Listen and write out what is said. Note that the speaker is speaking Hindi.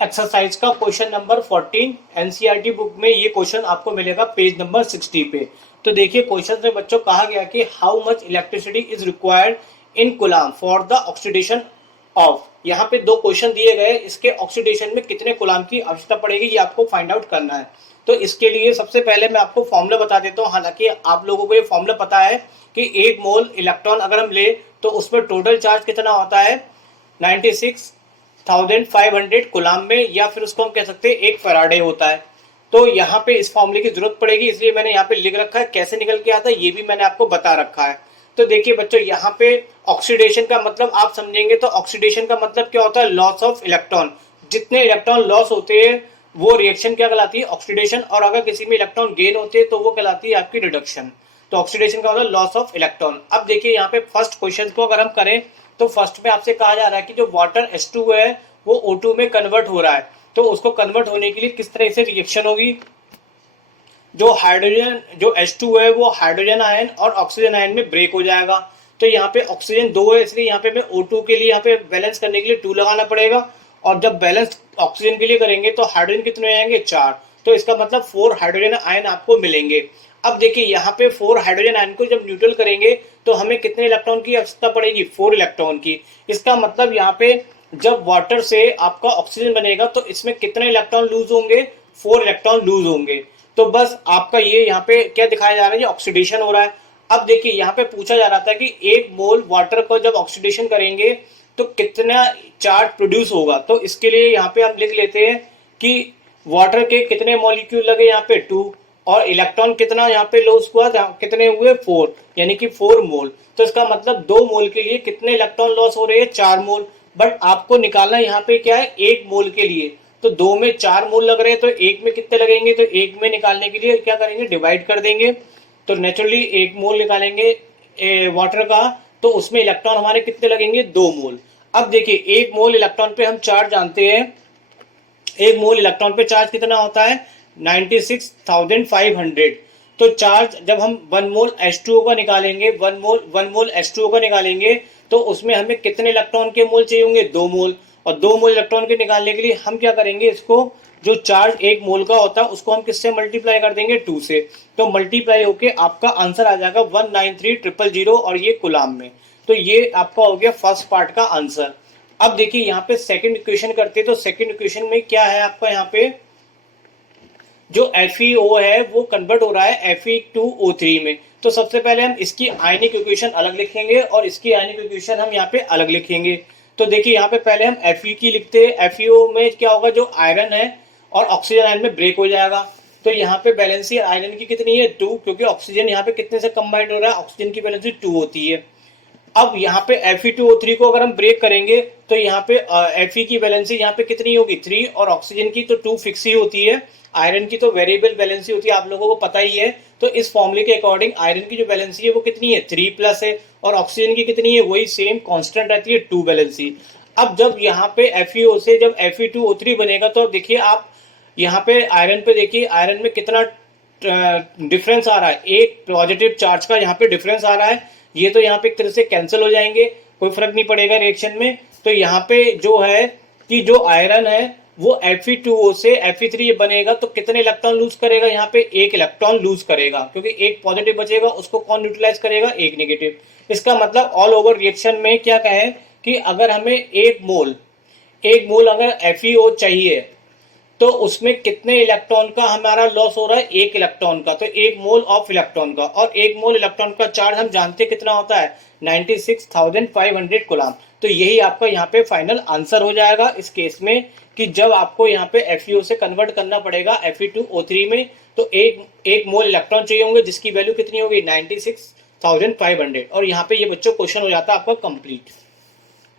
एक्सरसाइज का क्वेश्चन नंबर 14 एनसीईआरटी बुक में ये क्वेश्चन आपको मिलेगा पेज नंबर 60 पे। तो देखिए क्वेश्चन में बच्चों कहा गया कि how much electricity is required in coulomb for the oxidation of. यहाँ पे दो क्वेश्चन दिए गए, इसके ऑक्सीडेशन में कितने कूलाम की आवश्यकता पड़ेगी ये आपको फाइंड आउट करना है। तो इसके लिए सबसे पहले मैं आपको फॉर्मूला बता देता हूँ। हालांकि आप लोगों को ये फॉर्मूला पता है कि एक मोल इलेक्ट्रॉन अगर हम ले तो उसमें टोटल चार्ज कितना होता है 96,500 कूलाम में, या फिर उसको हम कह सकते हैं 1 फैराडे होता है। तो यहाँ पे इस फॉर्मूले की जरूरत पड़ेगी, इसलिए मैंने यहाँ पे लिख रखा है। कैसे निकल के आता है ये भी मैंने आपको बता रखा है। तो देखिए बच्चों, यहाँ पे ऑक्सीडेशन का मतलब आप समझेंगे तो ऑक्सीडेशन का मतलब क्या होता है, लॉस ऑफ इलेक्ट्रॉन। जितने इलेक्ट्रॉन लॉस होते हैं वो रिएक्शन क्या कहलाती है, ऑक्सीडेशन। और अगर किसी में इलेक्ट्रॉन गेन होते हैं तो वो कहलाती है आपकी रिडक्शन। तो ऑक्सीडेशन का मतलब लॉस ऑफ इलेक्ट्रॉन। अब देखिए यहाँ पे फर्स्ट क्वेश्चन को अगर हम करें तो फर्स्ट में आपसे कहा जा रहा है कि जो वाटर H2 है वो O2 में कन्वर्ट हो रहा है। तो उसको कन्वर्ट होने के लिए किस तरह से रिएक्शन होगी, जो हाइड्रोजन जो H2 है वो हाइड्रोजन आयन और ऑक्सीजन आयन में ब्रेक हो जाएगा। तो यहाँ पे ऑक्सीजन 2 है, इसलिए यहाँ पे मैं O2 के लिए यहाँ पे बैलेंस करने के लिए 2 लगाना पड़ेगा। और जब बैलेंस ऑक्सीजन के लिए करेंगे तो हाइड्रोजन कितने आएंगे, 4। तो इसका मतलब 4 हाइड्रोजन आयन आपको मिलेंगे। अब देखिए यहाँ पे 4 हाइड्रोजन आयन को जब न्यूट्रल करेंगे तो हमें कितने इलेक्ट्रॉन की आवश्यकता पड़ेगी, 4 इलेक्ट्रॉन की। इसका मतलब यहाँ पे जब वाटर से आपका ऑक्सीजन बनेगा तो इसमें कितने इलेक्ट्रॉन लूज होंगे, 4 इलेक्ट्रॉन लूज होंगे। तो बस आपका ये यहाँ पे क्या दिखाया जा रहा है, ये ऑक्सीडेशन हो रहा है। अब देखिए यहाँ पे पूछा जा रहा था कि 1 मोल वाटर को जब ऑक्सीडेशन करेंगे तो कितना चार्ज प्रोड्यूस होगा। तो इसके लिए यहाँ पे हम लिख लेते हैं कि वाटर के कितने मॉलिक्यूल लगे, यहाँ पे 2, और इलेक्ट्रॉन कितना यहाँ पे लॉस हुआ, कितने हुए, 4, यानी कि 4 मोल। तो इसका मतलब 2 मोल के लिए कितने इलेक्ट्रॉन लॉस हो रहे हैं, 4 मोल। बट आपको निकालना यहाँ पे क्या है, 1 मोल के लिए। तो 2 में 4 मोल लग रहे हैं तो 1 में कितने लगेंगे, तो 1 में निकालने के लिए क्या करेंगे, डिवाइड कर देंगे। तो नेचुरली 1 मोल निकालेंगे वाटर का तो उसमें इलेक्ट्रॉन हमारे कितने लगेंगे, 2 मोल। अब देखिए 1 मोल इलेक्ट्रॉन पे हम चार्ज जानते हैं, 1 मोल इलेक्ट्रॉन पे चार्ज कितना होता है, 96,500। तो चार्ज जब हम 1 मोल H2O का निकालेंगे, 1 मोल H2O का निकालेंगे तो उसमें हमें कितने इलेक्ट्रॉन के मोल चाहिए होंगे, 2 मोल। और 2 मोल इलेक्ट्रॉन के निकालने के लिए हम क्या करेंगे, इसको जो चार्ज 1 मोल का होता है उसको हम किससे मल्टीप्लाई कर देंगे, 2 से। तो मल्टीप्लाई होके आपका आंसर आ जाएगा 193,000 और ये कूलाम में। तो ये आपका हो गया फर्स्ट पार्ट का आंसर। अब देखिए यहाँ पे सेकंड इक्वेशन करते हैं। तो सेकंड इक्वेशन में क्या है आपका, यहाँ पे जो FeO है वो कन्वर्ट हो रहा है Fe2O3 में। तो सबसे पहले हम इसकी आयनिक इक्वेशन अलग लिखेंगे और इसकी आयनिक इक्वेशन हम यहाँ पे अलग लिखेंगे। तो देखिए यहाँ पे पहले हम Fe की लिखते हैं। FeO में क्या होगा, जो आयरन है और ऑक्सीजन आयन में ब्रेक हो जाएगा। तो यहाँ पे बैलेंसी आयरन की कितनी है, 2, क्योंकि ऑक्सीजन यहाँ पे कितने से कंबाइंड हो रहा है, ऑक्सीजन की बैलेंसी 2 होती है। अब यहाँ पे Fe2O3 को अगर हम ब्रेक करेंगे तो यहाँ पे Fe की वैलेंसी यहाँ पे कितनी होगी, 3, और ऑक्सीजन की तो 2 फिक्स ही होती है। आयरन की तो वेरिएबल वैलेंसी होती है, आप लोगों को पता ही है। तो इस फॉर्मूले के अकॉर्डिंग आयरन की जो वैलेंसी है वो कितनी है, 3 प्लस है, और ऑक्सीजन की कितनी है, वही सेम कांस्टेंट रहती है, 2 वैलेंसी। अब जब यहाँ पे FeO से जब Fe2O3 बनेगा तो देखिए आप यहाँ पे आयरन पे देखिए, आयरन में कितना डिफरेंस आ रहा है, एक पॉजिटिव चार्ज का यहाँ पे डिफरेंस आ रहा है। ये तो यहाँ पे एक तरह से कैंसिल हो जाएंगे, कोई फर्क नहीं पड़ेगा रिएक्शन में। तो यहाँ पे जो है कि जो आयरन है वो Fe2O से Fe3 बनेगा तो कितने इलेक्ट्रॉन लूज करेगा, यहाँ पे 1 इलेक्ट्रॉन लूज करेगा, क्योंकि एक पॉजिटिव बचेगा, उसको कौन न्यूट्रलाइज करेगा, 1 नेगेटिव। इसका मतलब ऑल ओवर रिएक्शन में क्या कहें कि अगर हमें 1 मोल अगर FeO चाहिए तो उसमें कितने इलेक्ट्रॉन का हमारा लॉस हो रहा है, 1 इलेक्ट्रॉन का। तो 1 मोल ऑफ इलेक्ट्रॉन का, और 1 मोल इलेक्ट्रॉन का चार्ज हम जानते कितना होता है, 96,500 कूलाम। तो यही आपका यहाँ पे फाइनल आंसर हो जाएगा इस केस में, कि जब आपको यहाँ पे FeO से कन्वर्ट करना पड़ेगा Fe2O3 में तो एक मोल इलेक्ट्रॉन चाहिए होंगे, जिसकी वैल्यू कितनी होगी, 96,500। और यहाँ पे ये बच्चों क्वेश्चन हो जाता है आपका कंप्लीट।